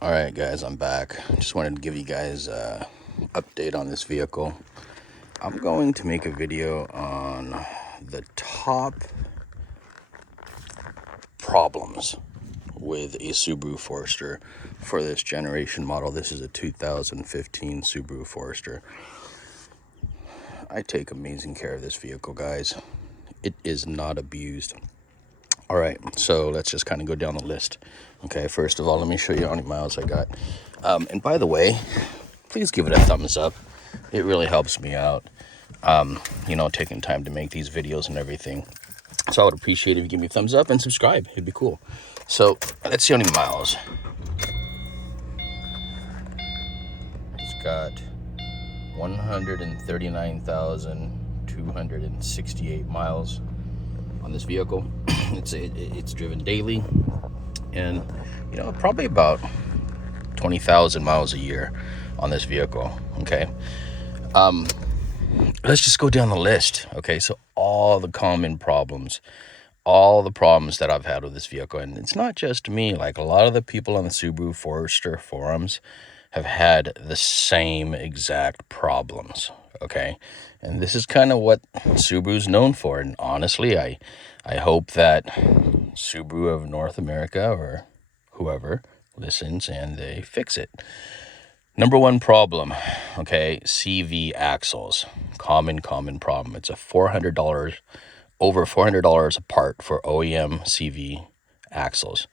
All right, guys, I'm back. Just wanted to give you guys a update on this vehicle. I'm going to make a video on the top problems with a Subaru Forester for this generation model. This is a 2015 Subaru Forester. I take amazing care of this vehicle, guys. It is not abused. All right, so let's just kind of go down the list. Okay, first of all, let me show you how many miles I got. And by the way, please give it a thumbs up. It really helps me out, taking time to make these videos and everything. So I would appreciate if you give me a thumbs up and subscribe. It'd be cool. So let's see how many miles. It's got 139,268 miles on this vehicle. It's driven daily, and probably about 20,000 miles a year on this vehicle. Okay, let's just go down the list. Okay, so all the common problems, all the problems that I've had with this vehicle, and it's not just me. Like, a lot of the people on the Subaru Forester forums have had the same exact problems. Okay, and this is kind of what Subaru's known for. And honestly, I hope that Subaru of North America or whoever listens and they fix it. Number one problem, okay, CV axles. Common problem. It's over $400 a part for OEM CV axles.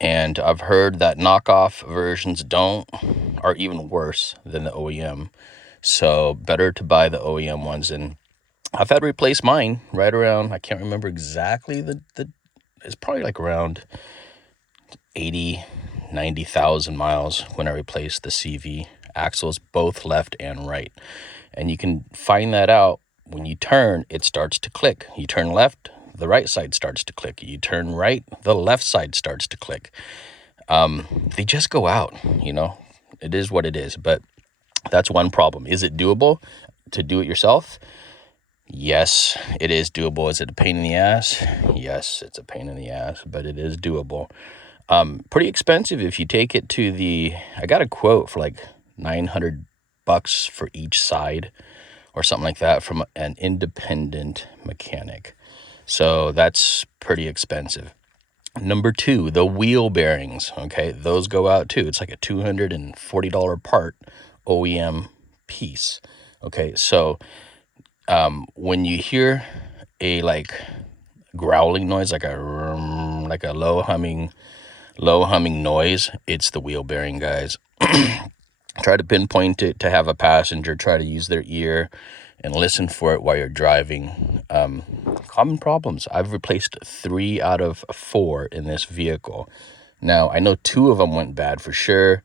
And I've heard that knockoff versions are even worse than the OEM. So better to buy the OEM ones. And I've had to replace mine right around, I can't remember exactly it's probably like around 90,000 miles when I replaced the CV axles, both left and right. And you can find that out when you turn, it starts to click. You turn left, the right side starts to click. You turn right, the left side starts to click. They just go out, It is what it is, but that's one problem. Is it doable to do it yourself? Yes, it is doable. Is it a pain in the ass? Yes, it's a pain in the ass, but it is doable. Pretty expensive if you take it to I got a quote for like $900 for each side or something like that from an independent mechanic. So that's pretty expensive. Number two, the wheel bearings. Okay, those go out too. It's like a $240 part OEM piece. Okay, so when you hear a growling noise, like a low humming noise, it's the wheel bearing, guys. Try to pinpoint it to have a passenger try to use their ear and listen for it while you're driving. Common problems. I've replaced 3 out of 4 in this vehicle. Now, I know 2 of them went bad for sure,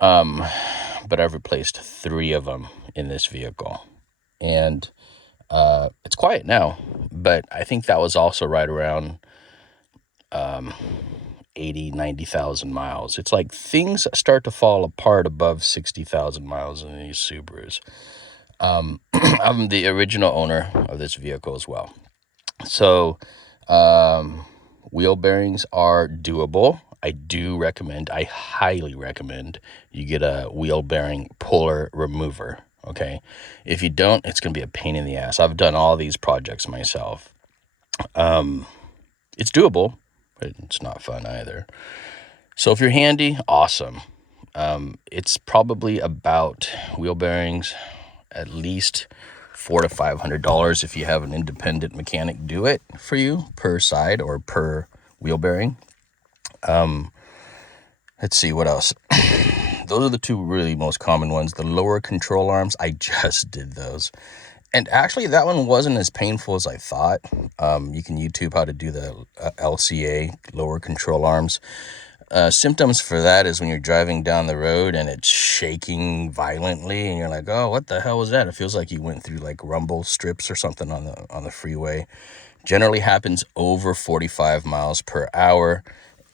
but I've replaced 3 of them in this vehicle. And it's quiet now, but I think that was also right around 90,000 miles. It's like things start to fall apart above 60,000 miles in these Subarus. I'm the original owner of this vehicle as well. So wheel bearings are doable. I highly recommend you get a wheel bearing puller remover. Okay, if you don't, it's going to be a pain in the ass. I've done all these projects myself. It's doable, but it's not fun either. So if you're handy, awesome. It's probably about wheel bearings, at least $400 to $500 if you have an independent mechanic do it for you per side or per wheel bearing. Let's see what else. Those are the 2 really most common ones. The lower control arms, I just did those. And actually, that one wasn't as painful as I thought. You can YouTube how to do the LCA, lower control arms. Symptoms for that is when you're driving down the road and it's shaking violently and you're like, oh, what the hell was that? It feels like you went through like rumble strips or something on the freeway. Generally happens over 45 miles per hour.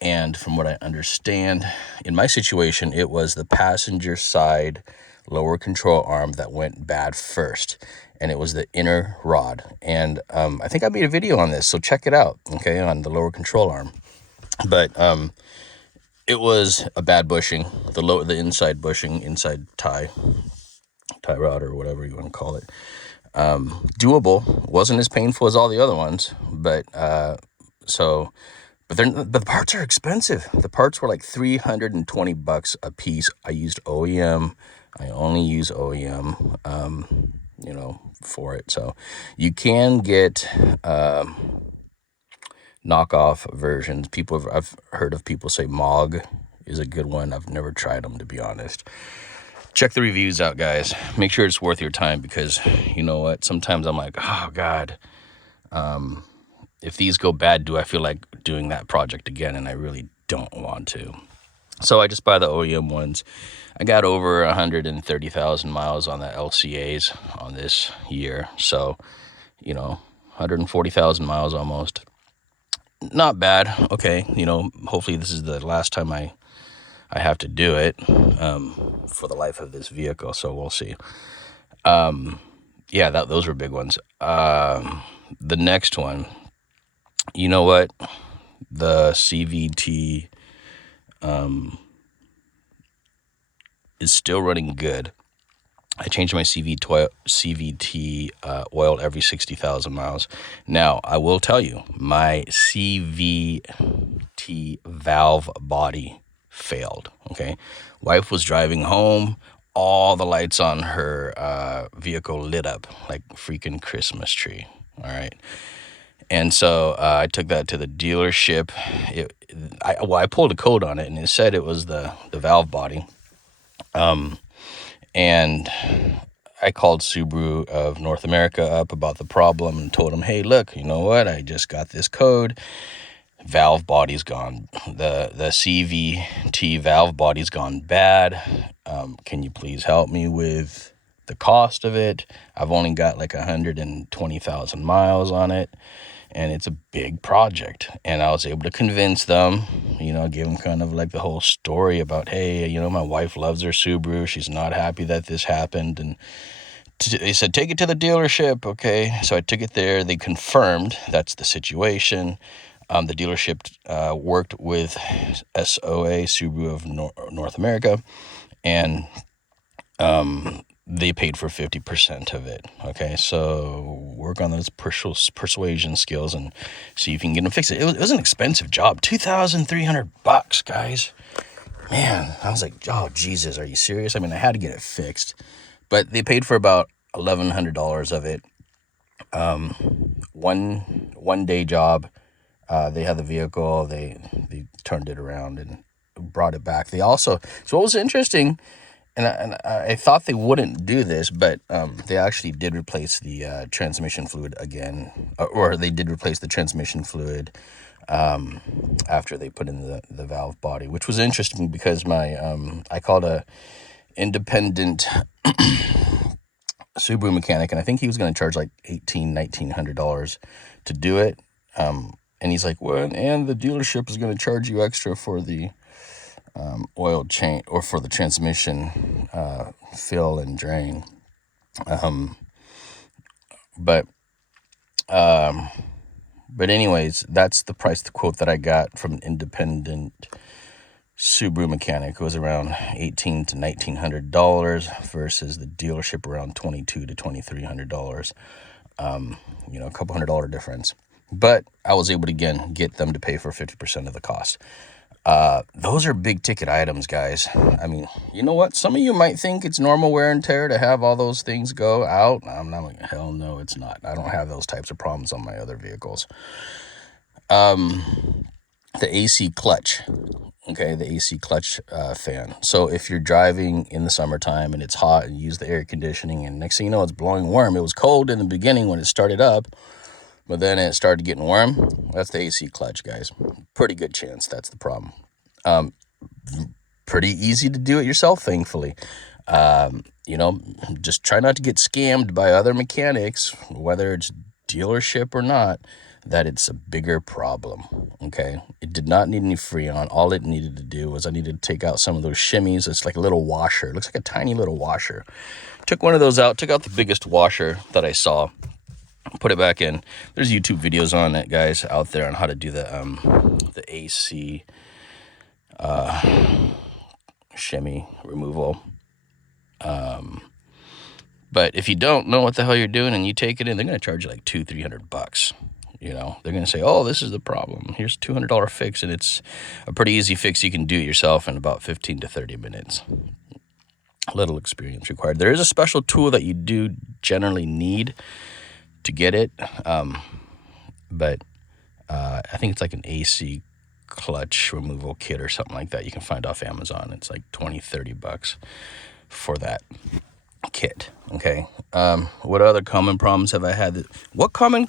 And from what I understand, in my situation, it was the passenger side lower control arm that went bad first. And it was the inner rod. And I think I made a video on this, so check it out, okay, on the lower control arm. But It was a bad bushing, the inside bushing, inside tie rod or whatever you want to call it. Doable, wasn't as painful as all the other ones, but but the parts are expensive. The parts were like $320 a piece. I used OEM. I only use OEM, for it. So you can get knockoff versions. I've heard of people say Mog is a good one. I've never tried them, to be honest. Check the reviews out, guys. Make sure it's worth your time, because you know what? Sometimes I'm like, oh God, if these go bad, do I feel like doing that project again? And I really don't want to. So I just buy the OEM ones. I got over 130,000 miles on the LCAs on this year. So, 140,000 miles almost. Not bad. Okay. Hopefully this is the last time I have to do it for the life of this vehicle. So we'll see. Yeah, those were big ones. The next one, you know what? The CVT is still running good. I change my CVT oil every 60,000 miles. Now, I will tell you, my CVT valve body failed, okay? Wife was driving home. All the lights on her vehicle lit up like a freaking Christmas tree, all right? And so I took that to the dealership. I pulled a code on it, and it said it was the valve body. And I called Subaru of North America up about the problem and told them, hey, look, you know what? I just got this code. Valve body's gone. The CVT valve body's gone bad. Can you please help me with the cost of it? I've only got like 120,000 miles on it, and it's a big project. And I was able to convince them, give them kind of like the whole story about, hey, my wife loves her Subaru. She's not happy that this happened. And they said, take it to the dealership. Okay. So I took it there. They confirmed that's the situation. The dealership worked with SOA, Subaru of North America, and they paid for 50% of it. Okay, so work on those persuasion skills and see if you can get them fixed. It was an expensive job, $2,300, guys. Man, I was like, oh Jesus, are you serious? I mean, I had to get it fixed, but they paid for about $1,100 of it. One day job. They had the vehicle. They turned it around and brought it back. So what was interesting. And I thought they wouldn't do this, but they actually did replace the transmission fluid again, or they did replace the transmission fluid after they put in the valve body, which was interesting because I called a independent Subaru mechanic, and I think he was going to charge like $1,900 to do it. And he's like, well, and the dealership is going to charge you extra for the oil change or for the transmission fill and drain. But anyways, that's the price quote that I got from an independent Subaru mechanic. It was around $1,800 to $1,900 versus the dealership around $2,200 to $2,300. A couple $100 difference. But I was able to, again, get them to pay for 50% of the cost. Those are big ticket items, guys. I mean, you know what? Some of you might think it's normal wear and tear to have all those things go out. I'm not like, hell no, it's not. I don't have those types of problems on my other vehicles. The AC clutch. Okay, the AC clutch fan. So if you're driving in the summertime and it's hot and you use the air conditioning and next thing you know, it's blowing warm. It was cold in the beginning when it started up, but then it started getting warm. That's the AC clutch, guys. Pretty good chance that's the problem. Pretty easy to do it yourself, thankfully. Just try not to get scammed by other mechanics, whether it's dealership or not, that it's a bigger problem, okay? It did not need any Freon. All it needed to do was I needed to take out some of those shimmies. It's like a little washer. It looks like a tiny little washer. Took one of those out, took out the biggest washer that I saw, put it back in. There's YouTube videos on it, guys, out there on how to do the AC shimmy removal. But if you don't know what the hell you're doing and you take it in, they're going to charge you like $200-300. You know, they're going to say, oh, this is the problem. Here's a $200 fix, and it's a pretty easy fix. You can do it yourself in about 15 to 30 minutes. Little experience required. There is a special tool that you do generally need to get it, but I think it's like an AC clutch removal kit or something like that. You can find off Amazon. It's like $20-30 for that kit. Okay. What other common problems have I had? What common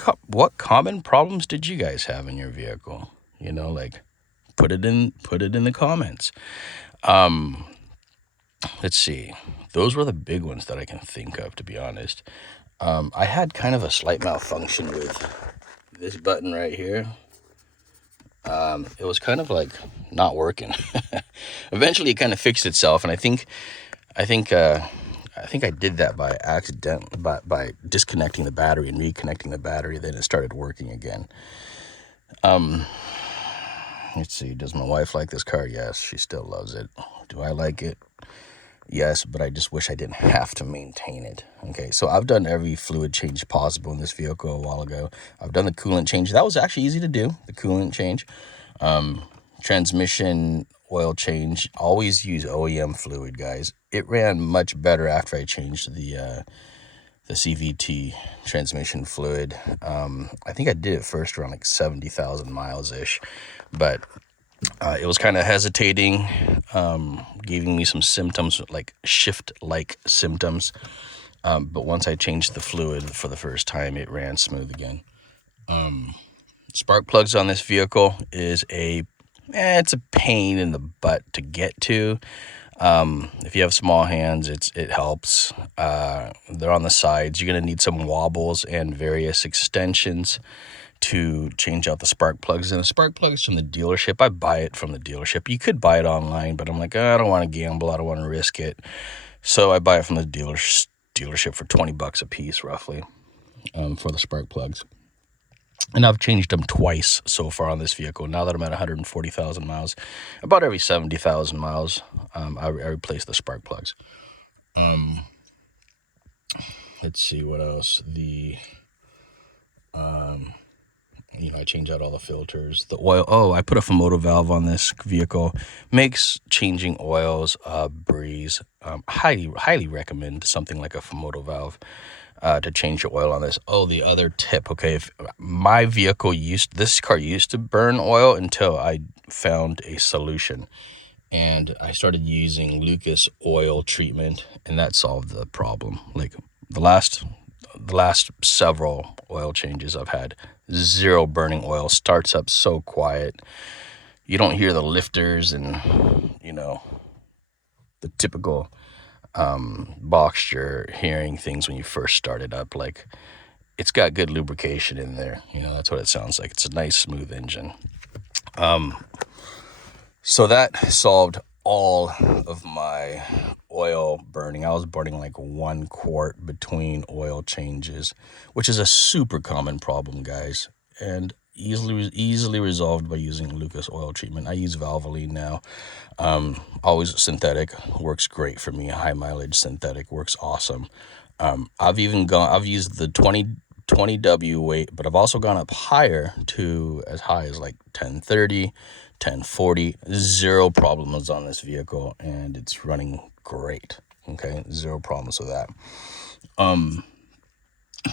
problems did you guys have in your vehicle? You know, like put it in the comments. Let's see. Those were the big ones that I can think of, to be honest. I had kind of a slight malfunction with this button right here. It was kind of like not working. Eventually it kind of fixed itself, and I think I did that by accident, by disconnecting the battery and reconnecting the battery. Then it started working again. Let's see. Does my wife like this car? Yes, she still loves it. Do I like it? Yes, but I just wish I didn't have to maintain it. Okay, so I've done every fluid change possible in this vehicle a while ago. I've done the coolant change. That was actually easy to do, the coolant change. Transmission oil change. Always use OEM fluid, guys. It ran much better after I changed the CVT transmission fluid. I think I did it first around like 70,000 miles-ish, but it was kind of hesitating, giving me some symptoms, like shift-like symptoms. But once I changed the fluid for the first time, it ran smooth again. Spark plugs on this vehicle is it's a pain in the butt to get to. If you have small hands, it helps. They're on the sides. You're going to need some wobbles and various extensions to change out the spark plugs. And the spark plugs from the dealership, I buy it from the dealership. You could buy it online, but I'm like, I don't want to gamble. I don't want to risk it. So I buy it from the dealership for $20 a piece, roughly, for the spark plugs. And I've changed them twice so far on this vehicle. Now that I'm at 140,000 miles, about every 70,000 miles, I replace the spark plugs. Let's see what else. I change out all the filters. The oil. Oh, I put a Fumoto valve on this vehicle. Makes changing oils a breeze. Highly recommend something like a Fumoto valve to change your oil on this. Oh, the other tip. Okay, if my vehicle this car used to burn oil until I found a solution, and I started using Lucas oil treatment, and that solved the problem. Like the last several oil changes I've had, zero burning oil. Starts up so quiet. You don't hear the lifters and, the typical box you're hearing things when you first start it up. Like, it's got good lubrication in there. That's what it sounds like. It's a nice, smooth engine. So that solved all of my oil burning. I was burning like 1 quart between oil changes, which is a super common problem, guys, and easily resolved by using Lucas oil treatment. I use Valvoline now. Always synthetic, works great for me. High mileage synthetic works awesome. I've used the 20W weight, but I've also gone up higher to as high as like 1030, 1040. Zero problems on this vehicle, and it's running great. Okay, zero problems with that.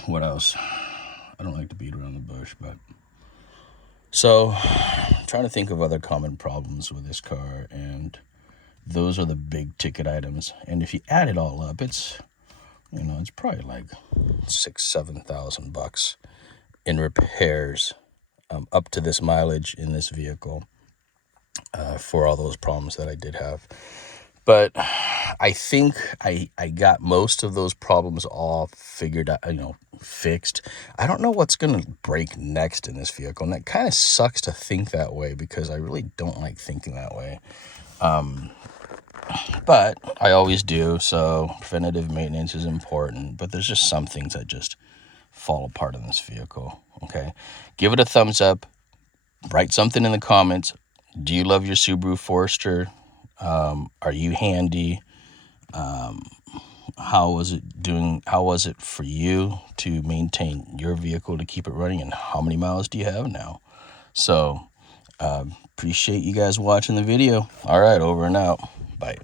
What else? I don't like to beat around the bush, but so I'm trying to think of other common problems with this car, and those are the big ticket items. And if you add it all up, it's probably like $6,000-7,000 in repairs up to this mileage in this vehicle for all those problems that I did have. But I think I got most of those problems all figured out, fixed. I don't know what's going to break next in this vehicle, and that kind of sucks to think that way because I really don't like thinking that way. But I always do, so preventative maintenance is important, but there's just some things that just fall apart in this vehicle, okay? Give it a thumbs up, write something in the comments, Do you love your Subaru Forester? Are you handy? How was it doing? How was it for you to maintain your vehicle to keep it running? And how many miles do you have now? So appreciate you guys watching the video. All right, over and out. Bye.